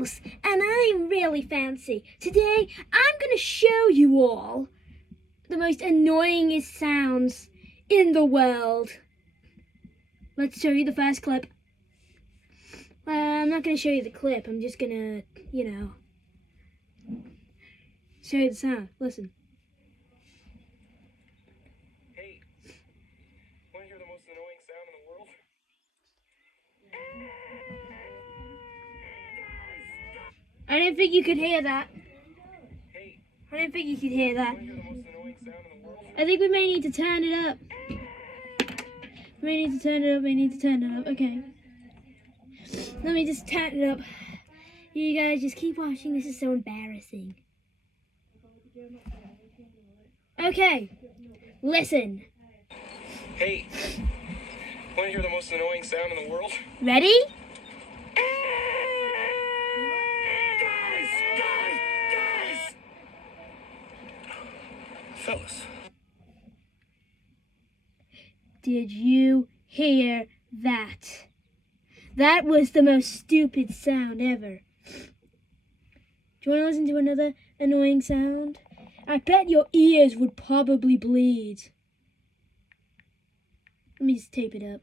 pickles, and I'm really fancy. Today, I'm gonna show you all the most annoyingest sounds in the world. Let's show you the first clip. I'm not gonna show you the clip, I'm just gonna, show you the sound. Listen. Hey, want to hear the most annoying sound in the world? I didn't think you could hear that. Hey, I didn't think you could hear that. want to hear the most annoying sound in the world? I think we may need to turn it up. We need to turn it up. Okay. Let me just turn it up. You guys just keep watching. This is so embarrassing. Okay. Listen. Hey, want to hear the most annoying sound in the world? Ready? Guys! Fellas. Did you hear that? That was the most stupid sound ever. Do you want to listen to another annoying sound? I bet your ears would probably bleed. Let me just tape it up.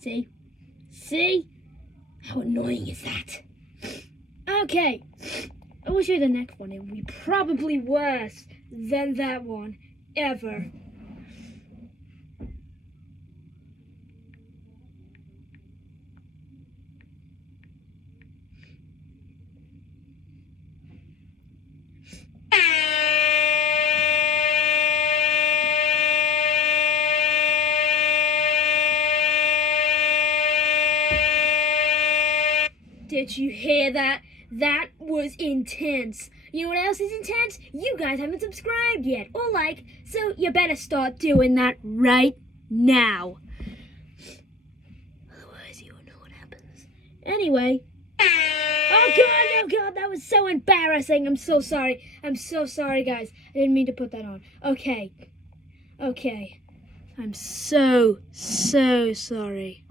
See? See? How annoying is that? Okay. I will show you the next one. It will be probably worse than that one ever. Did you hear that? That was intense. You know what else is intense? You guys haven't subscribed yet or like, so you better start doing that right now. Otherwise you won't know what happens. Anyway. Oh God, that was so embarrassing. I'm so sorry. I'm so sorry, guys. I didn't mean to put that on. Okay. I'm so sorry.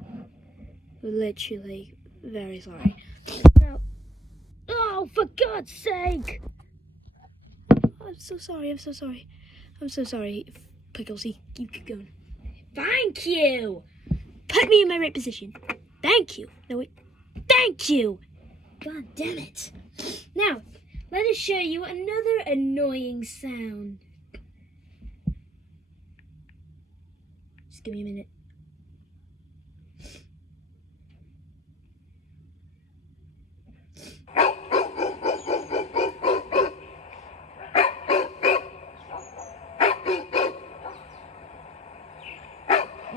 Literally very sorry. Now, oh, for God's sake! I'm so sorry. Pickles, you keep going. Thank you! Put me in my right position. Thank you. No, wait. Thank you! God damn it. Now, let us show you another annoying sound. Just give me a minute.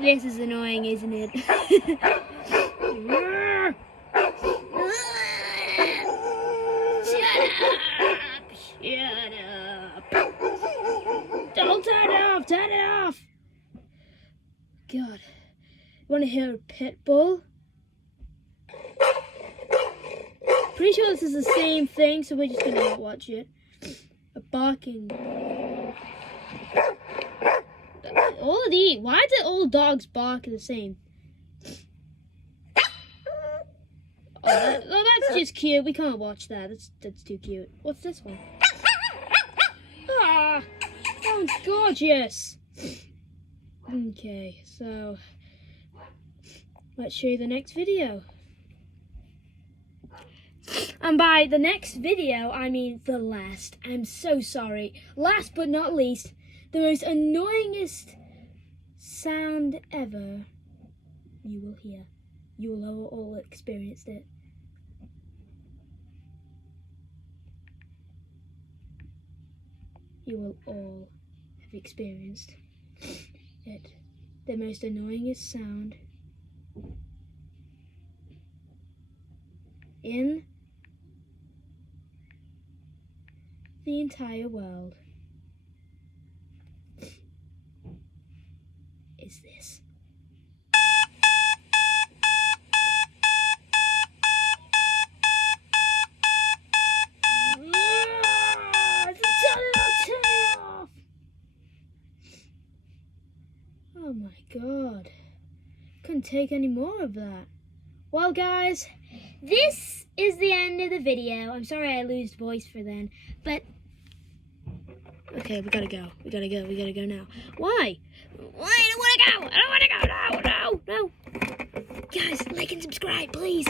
This is annoying, isn't it? Shut up! Don't turn it off! God. Want to hear a pit bull? Pretty sure this is the same thing, so we're just gonna not watch it. A barking. All of these. Why do all dogs bark the same? Oh, that's just cute. We can't watch that. That's too cute. What's this one? Ah, that one's gorgeous. Okay, so let's show you the next video. And by the next video, I mean the last. I'm so sorry. Last but not least, the most annoyingest sound ever you will hear. You will have all experienced it. You will all have experienced it. The most annoyingest sound in the entire world. is this? Turn it off! Oh my god. Couldn't take any more of that. Well, guys, this is the end of the video. I'm sorry I lost voice for then, but okay, we gotta go. We gotta go now. Why? I don't wanna go. No. Guys, like and subscribe, please.